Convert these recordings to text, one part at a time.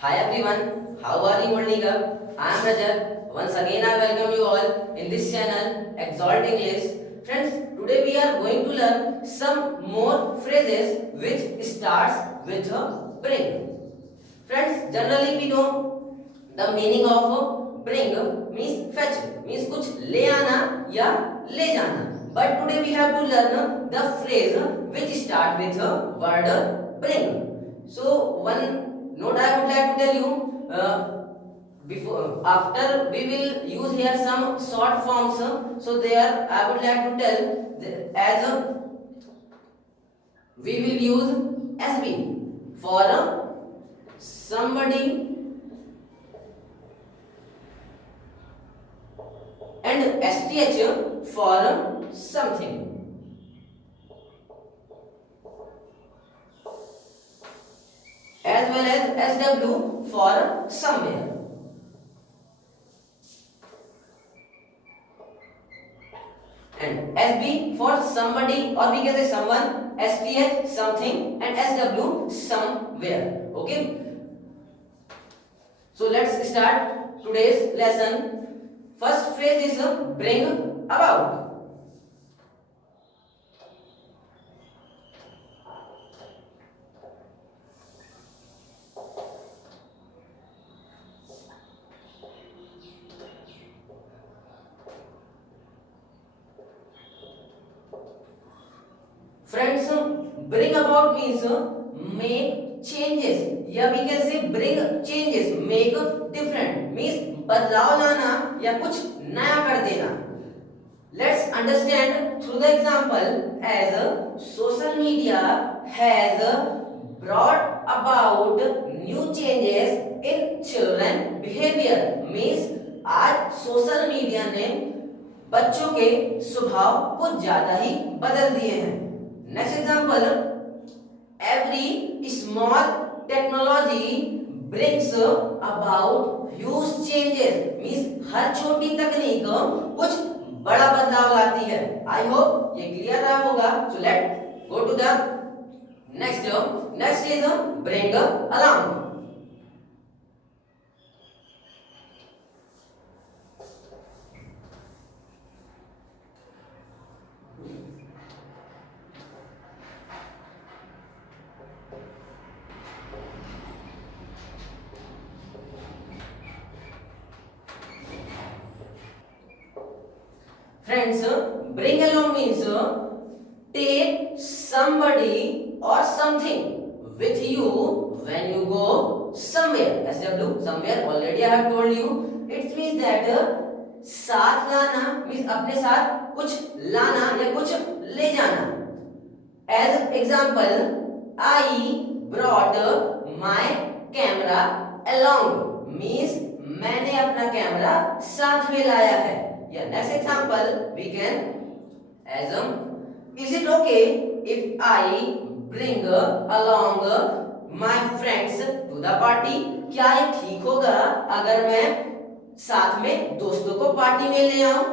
Hi everyone, how are you holding up? I am Rajat. Once again I welcome you all in this channel Exalt English. Friends, today we are going to learn some more phrases which starts with a bring. Friends, generally we know the meaning of bring means fetch, means कुछ ले आना या ले जाना. But today we have to learn the phrase which start with a word bring. So one note I would like to tell you before after we will use here some short forms. So there I would like to tell as we will use SB for somebody and STH for something, as well as SW for somewhere. And SB for somebody, or we can say someone, STH something, and SW somewhere. Okay. So let's start today's lesson. First phrase is bring about. Friends, bring about means make changes, या we can say bring changes, make different means बदलाव लाना या कुछ नया कर देना. Let's understand through the example as social media has brought about new changes in children behavior means आज social media ने बच्चों के स्वभाव कुछ ज्यादा ही बदल दिए हैं. Next example, every small technology brings about huge changes means हर छोटी तकनीक कुछ बड़ा बदलाव लाती है. आई होप ये क्लियर रहा होगा. So let go to the next is bring along. Friends, bring along means take somebody or something with you when you go somewhere. SW somewhere already I have told you. It means that साथ लाना means अपने साथ कुछ लाना या कुछ ले जाना. As example, I brought my camera along means मैंने अपना कैमरा साथ में लाया है. Yeah, next example we can assume, is it okay if I bring along my friends to the party? क्या ये ठीक होगा अगर मैं साथ में दोस्तों को पार्टी में ले आऊं?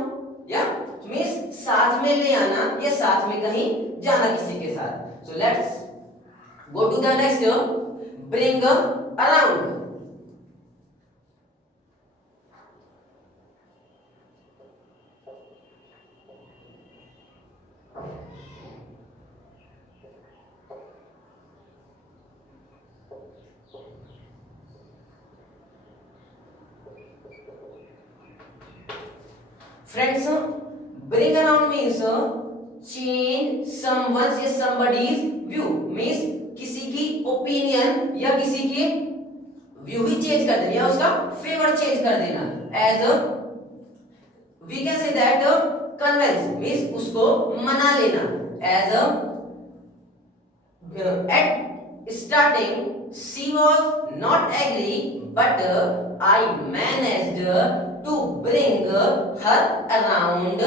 या मीन्स साथ में ले आना या साथ में कहीं जाना किसी के साथ. So let's go to the next, bring around. Friends, bring around means change someone's या somebody's view means किसी की ओपिनियन या किसी के व्यू ही चेंज कर देना या उसका फेवर चेंज कर देना. As we can say that convince means उसको मना लेना. As at starting she was not agree but I managed to bring her around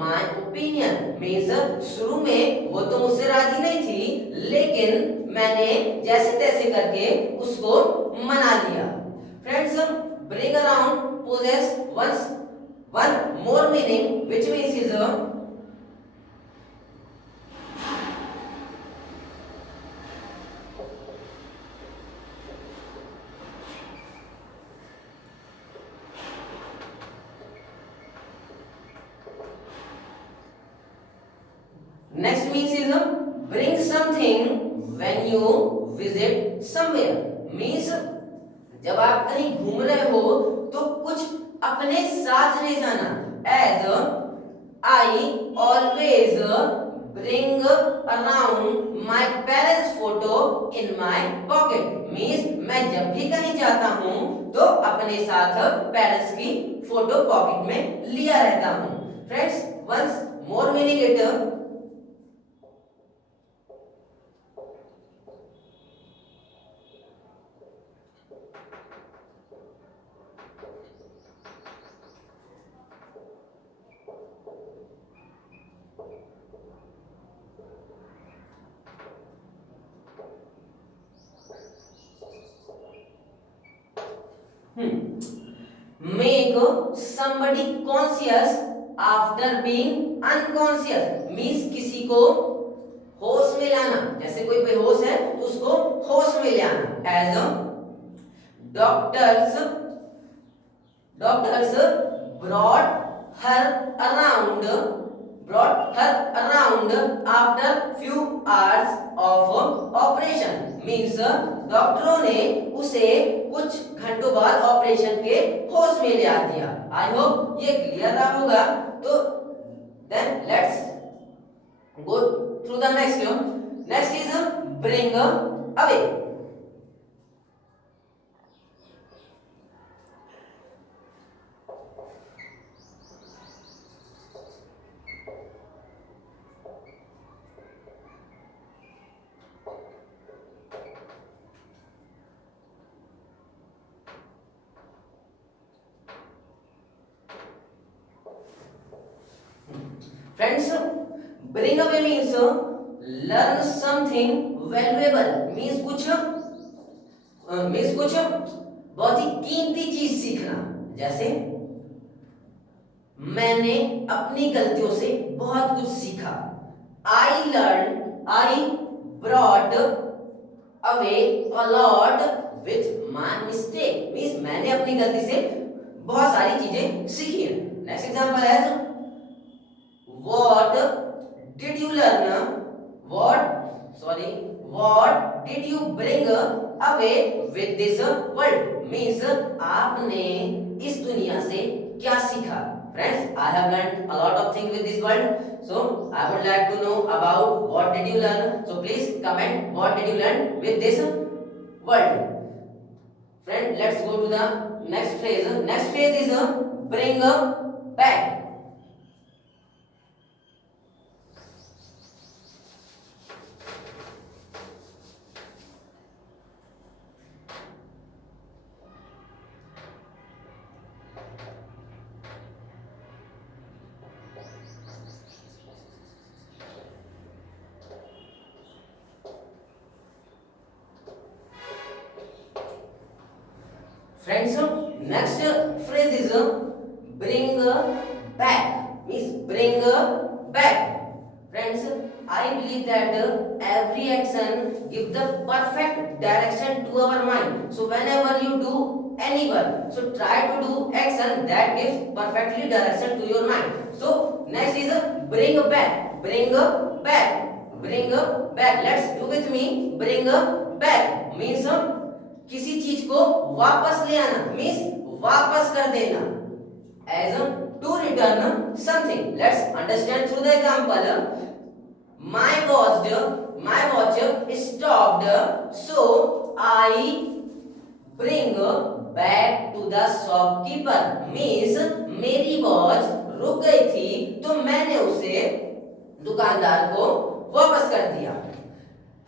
my opinion means शुरू में वो तो मुझसे राजी नहीं थी लेकिन मैंने जैसे तैसे करके उसको मना लिया. Friends, bring around possess one more meaning which means is next means is bring something when you visit somewhere. Means जब आप कहीं घूम रहे हो तो कुछ अपने साथ ले जाना। As I always bring around my parents photo in my pocket। Means मैं जब भी कहीं जाता हूँ तो अपने साथ पेरेंट्स की फोटो पॉकेट में लिया रहता हूँ। Friends, once more meaning it, make somebody conscious after being unconscious। Means किसी को होश में लाना। जैसे कोई बेहोश है तो उसको होश में ले आना। As doctors brought her around after few hours of operation। Means डॉक्टरों ने उसे कुछ घंटों बाद ऑपरेशन के होश में ले आ दिया। आई होप ये क्लियर रहा होगा। तो then let's go through the next. Next is bring away. Friends, bring away means learn something valuable. Means कुछ बहुत ही कीमती चीज सीखना। जैसे मैंने अपनी गलतियों से बहुत कुछ सीखा। I brought away a lot with my mistake. Means मैंने अपनी गलती से बहुत सारी चीजें सीखी हैं। नेक्स्ट एग्जांपल है What did you learn? What did you bring away with this world? Means आपने इस दुनिया से क्या सीखा? Friends, I have learned a lot of things with this world. So I would like to know about what did you learn. So please comment what did you learn with this world. Friend, let's go to the next phrase. Next phrase is bring back. Friends, next phrase is bring back. Means bring back. Friends, I believe that every action gives the perfect direction to our mind. So whenever you do any work, so try to do action that gives perfectly direction to your mind. So next is bring back. Bring back. Bring back. Let's do with me. Bring back means किसी चीज को वापस ले आना। मीन्स वापस कर देना। As to return something. Let's understand through the example. My watch stopped, so I bring back to the shopkeeper. Means मेरी वॉच रुक गई थी तो मैंने उसे दुकानदार को वापस कर दिया।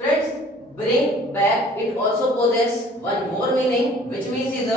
Friends, bring back it also possess one more meaning, which means is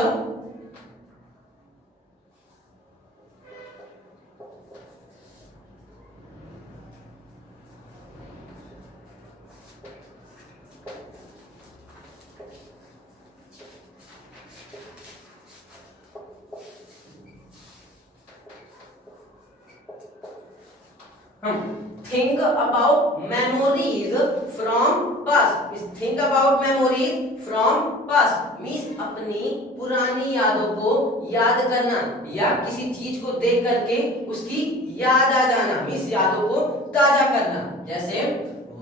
think about memories from past। is think about memories from past means अपनी पुरानी यादों को याद करना या किसी चीज को देख करके उसकी याद आ जाना। मीन्स यादों को ताजा करना। जैसे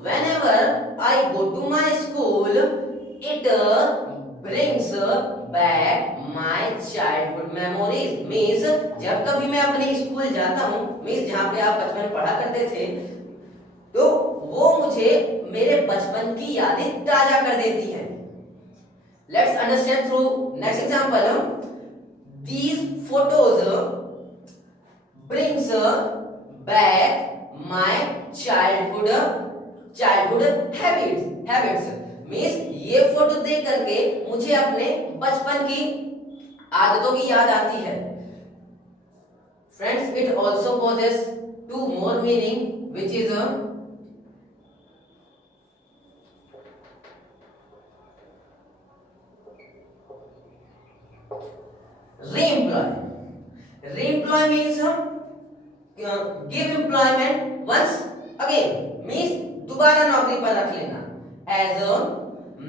whenever I go to my school, it brings back my childhood memories. Means जब कभी मैं अपने स्कूल जाता हूँ, मीन्स जहाँ पे आप बचपन में पढ़ा करते थे, तो वो मुझे मेरे बचपन की यादें ताजा कर देती हैं. Let's understand through next example. These photos brings back my childhood habits. Means ये फोटो देख करके मुझे अपने बचपन की आदतों की याद आती है. Friends, it also possess two more meaning, which is re-employ. Re-employ means give employment once again, means दोबारा नौकरी पर रख लेना. As a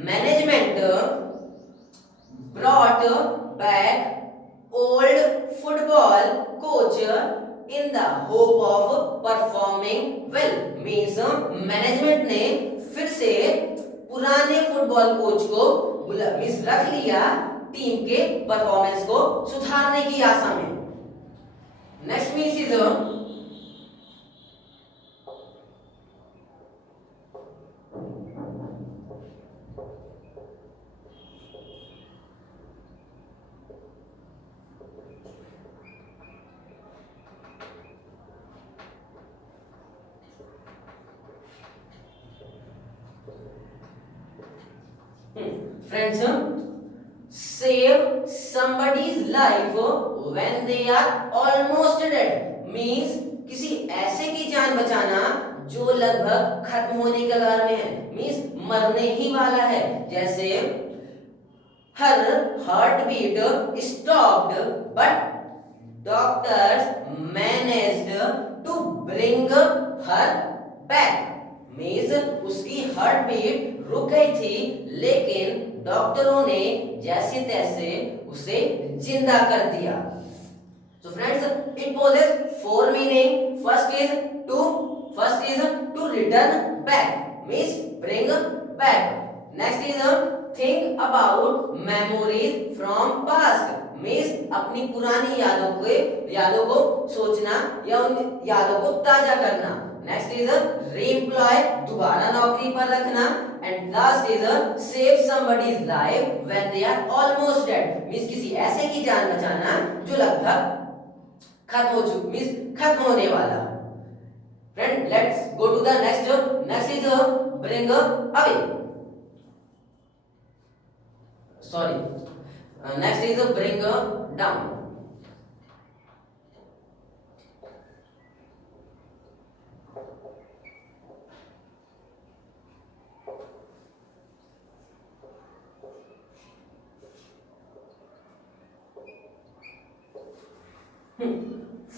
management brought back old football coach in the hope of performing well. means management ने फिर से पुराने football coach को मीन्स रख लिया टीम के परफॉर्मेंस को सुधारने की आशा में. Next means is friends, save somebody's life when they are almost dead. means किसी ऐसे की जान बचाना जो लगभग खत्म होने के कगार में है, means मरने ही वाला है. जैसे her heartbeat stopped but doctors managed to bring her back. means उसकी हार्ट बीट रुक गई थी, लेकिन डॉक्टरों ने जैसे तैसे उसे जिंदा कर दिया. So friends, it possesses four meaning. First is to return back, means bring back. Next is think about memories from past, means अपनी पुरानी यादों को सोचना या उन यादों को ताजा करना. नेक्स्ट इज रीएम्प्लॉय, दोबारा नौकरी पर रखना. And last is save somebody's life when they are almost dead, means किसी ऐसे की जान बचाना जो लगभग खत्म हो चुकी, मींस खत्म होने वाला. Friend, let's go to the next is bring away, sorry next is bring down.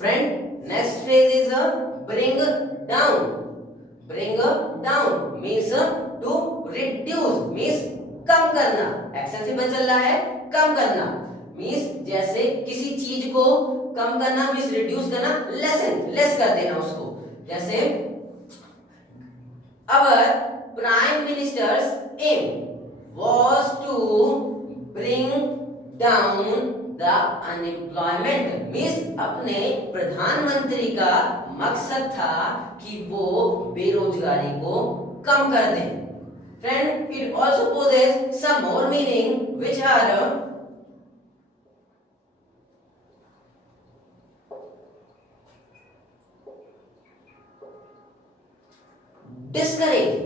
Friend, next phrase is bring down. Bring down means to reduce, means कम करना. एक्शन से चल रहा है कम करना, means जैसे किसी चीज को कम करना means reduce करना, लेस कर देना उसको. जैसे our prime minister's aim was to bring down the unemployment, means अपने प्रधानमंत्री का मकसद था कि वो बेरोजगारी को कम कर दें. Friend, it also poses some more meaning which are discourage.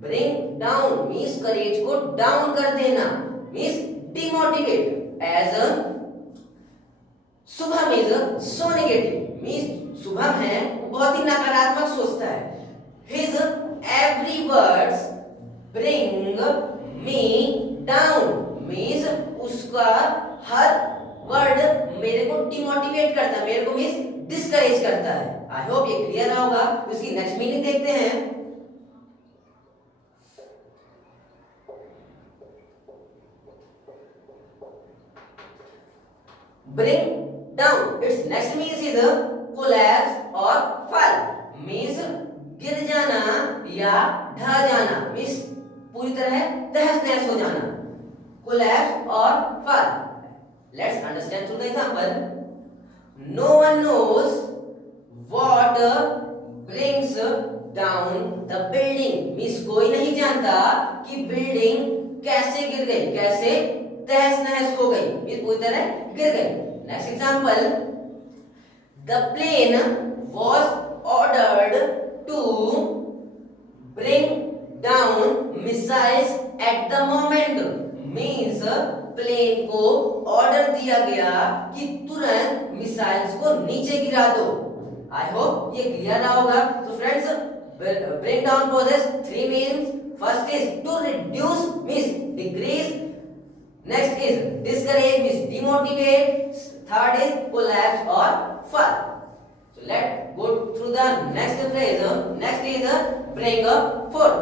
Bring down means courage को डाउन कर देना, means demotivate. As Shubham is so negative, means Shubham है वो बहुत ही नकारात्मक सोचता है. His every words bring me down, means उसका हर वर्ड मेरे को डिमोटिवेट करता है, मेरे को मीन्स डिस्करेज करता है. आई होप ये क्लियर होगा. उसकी नेक्स्ट मीनिंग देखते हैं. Bring down, its next means is collapse or fall, means गिर जाना या ढह जाना मीन्स पूरी तरह तहस नहस हो जाना, collapse or fall. Let's understand through the example. No one knows what brings down the building. Means कोई नहीं जानता कि बिल्डिंग कैसे गिर गई, कैसे तहस नहस हो गई, मीन्स पूरी तरह गिर गई. Next example, the plane was ordered to bring down missiles at the moment. Means plane को ऑर्डर दिया गया कि तुरंत मिसाइल्स को नीचे गिरा दो. आई होप ये क्लियर रहा होगा. तो friends, bring down poses three means. First is to reduce means decrease, next is discourage means demotivate, third is collapse और fall. So let's go through the next phrase. Next is bring forth.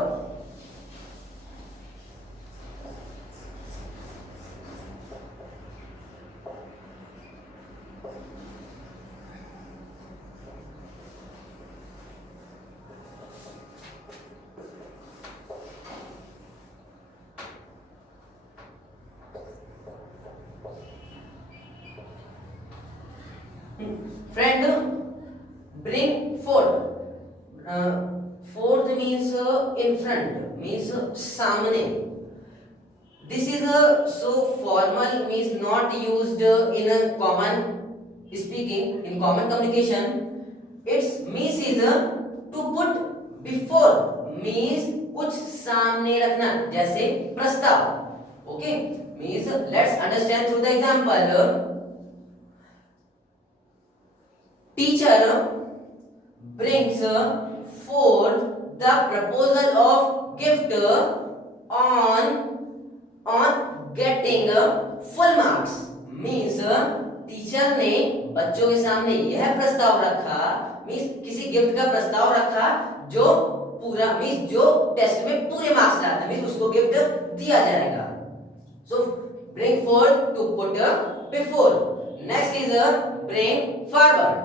Friend, bring forth. Forth means in front, means सामने. This is so formal, means not used in a common speaking, in common communication. Its means is to put before, means कुछ सामने रखना, जैसे प्रस्ताव. Okay, means let's understand through the example. Teacher brings forth the proposal of gift on getting full marks. Means teacher ने बच्चों के सामने यह प्रस्ताव रखा, मीन्स किसी गिफ्ट का प्रस्ताव रखा जो पूरा मीन्स जो टेस्ट में पूरे मार्क्स लाता, मीन्स उसको गिफ्ट दिया जाएगा. So bring forth to put before. Next is bring forward.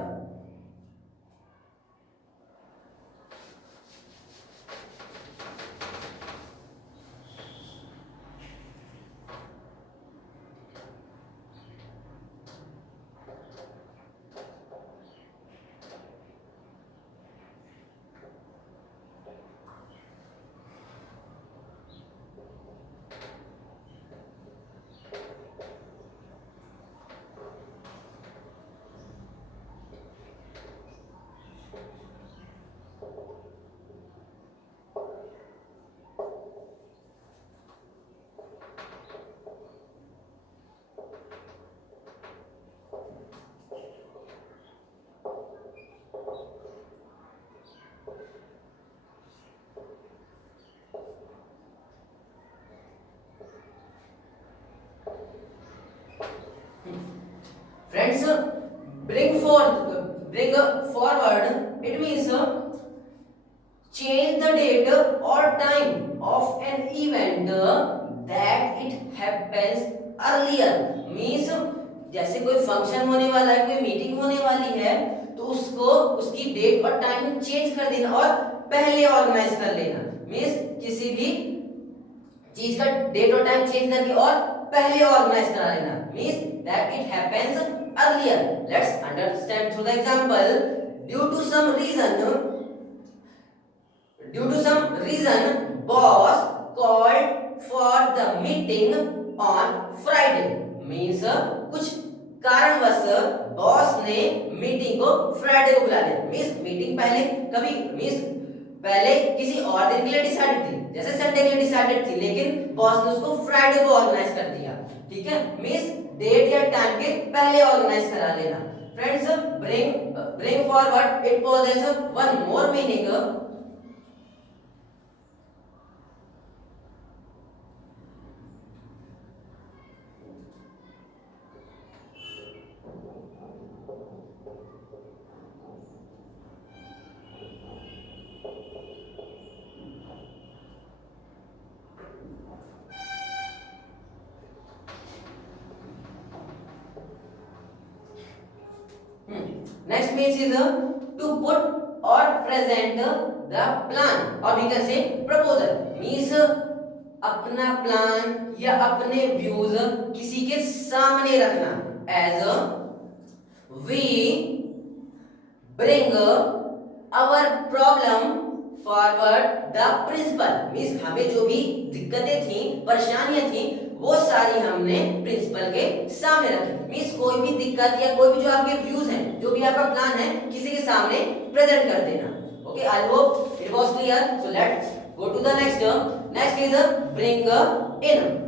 Friends, bring forward, it means change the date or time of an event that it happens earlier. Means जैसे कोई फंक्शन होने वाला है, कोई मीटिंग होने वाली है, तो उसको उसकी डेट और टाइम चेंज कर देना और पहले ऑर्गेनाइज कर लेना. मीन्स किसी भी चीज का डेट और टाइम चेंज करके और पहले ऑर्गेनाइज करा लेना. Means that it happens earlier. Let's understand through the example. Due to some reason, boss called for the meeting on Friday. Means कुछ कारणवश बॉस ने मीटिंग को फ्राइडे को बुला लिया. मीन्स मीटिंग पहले कभी मीन्स पहले किसी और दिन के लिए डिसाइडेड थी, जैसे संडे के लिए डिसाइडेड थी, लेकिन बॉस ने उसको फ्राइडे को ऑर्गेनाइज कर दिया. ठीक है, मीन्स डेट या टाइम के पहले ऑर्गेनाइज करा लेना. Friends, bring forward it poses one more meaning. Next means is to put or present the plan, or we can say proposal means अपना प्लान या अपने व्यूज किसी के सामने रखना. As we bring our problem forward the principal means हमें जो भी दिक्कतें थी, परेशानियां थी, वो सारी हमने प्रिंसिपल के सामने रखी. मीन्स कोई भी दिक्कत या कोई भी जो आपके व्यूज हैं, जो भी आपका प्लान है, किसी के सामने प्रेजेंट कर देना. Okay, I hope it was clear. So let's go to the next term. Next is bring in.